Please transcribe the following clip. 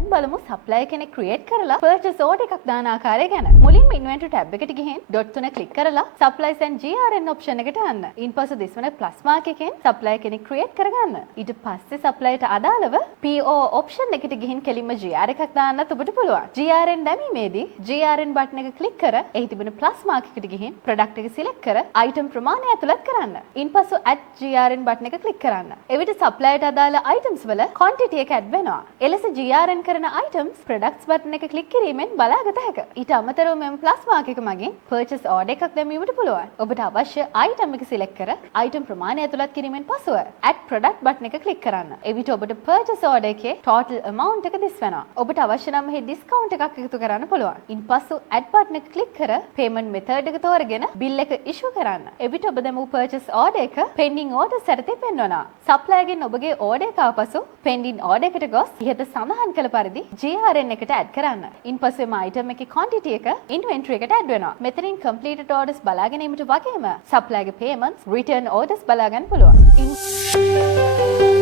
දැන් බලමු සප්ලයර් කෙනෙක් ක්‍රියේට් කරලා පර්චේස් ඕඩර් එකක් දාන ආකාරය ගැන. මුලින්ම ඉන්වෙන්ටරි ටැබ් එකට ගිහින් ඩොට් තුන ක්ලික් කරලා සප්ලයිස් ඇන්ඩ් GRN ඔප්ෂන් එකට යන්න. ඉන්පස්සේ දිස්වන ප්ලස් මාක් එකෙන් සප්ලයර් කෙනෙක් ක්‍රියේට් කරගන්න. ඊට පස්සේ සප්ලයර්ට අදාළව PO ඔප්ෂන් එකට ගිහින් කෙලින්ම GR එකක් දාන්නත් ඔබට පුළුවන්. GRN දැමීමේදී GRN බටන් එක ක්ලික් කර එහි තිබෙන ප්ලස් මාක් එකට ගිහින් ප්‍රොඩක්ට් එක සිලෙක්ට් කර අයිටම් ප්‍රමාණය ඇතුළත් කරන්න. ඉන්පසු add GRN බටන් එක ක්ලික් කරන්න. එවිට සප්ලයර්ට අදාළ අයිටම්ස් වල ක්වොන්ටිටි එක ඇඩ් වෙනවා. එලෙස GRN කරන අයිටම්ස් ප්‍රොඩක්ට්ස් බටන් එක ක්ලික් කිරීමෙන් බලාගත හැකියි. ඊට අමතරව මෙම ප්ලස් මාක් එක මගින් පර්චේස් ඕඩර් එකක් දැමීමට පුළුවන්. ඔබට අවශ්‍ය අයිටම් එක සිලෙක්ට් කර අයිටම් ප්‍රමාණය ඇතුළත් කිරීමෙන් පසුව add product බටන් එක ක්ලික් කරන්න. එවිට ඔබට පර්චේස් ඕඩර් එකේ total amount එක දිස් වෙනවා. ඔබට අවශ්‍ය නම් මෙහි ඩිස්කවුන්ට් එකක් එකතු කරන්න පුළුවන්. ඉන්පසු add බටන් එක ක්ලික් කර payment method එක තෝරගෙන bill එක issue කරන්න. එවිට ඔබ දැමූ purchase order එක pending orders යටතේ පෙන්වනවා. සප්ලයර්ගෙන් ඔබගේ order එක ආපසු pending order එකට ගොස් ඉහත සඳහන් කළ පරිදි GRN එකට add කරන්න. ඉන්පසු එම item එකේ quantity එක inventory එකට add වෙනවා. මෙතනින් completed orders බලා ගැනීමට වගේම සප්ලයර්ගේ payments return orders බලා ගන්න පුළුවන්.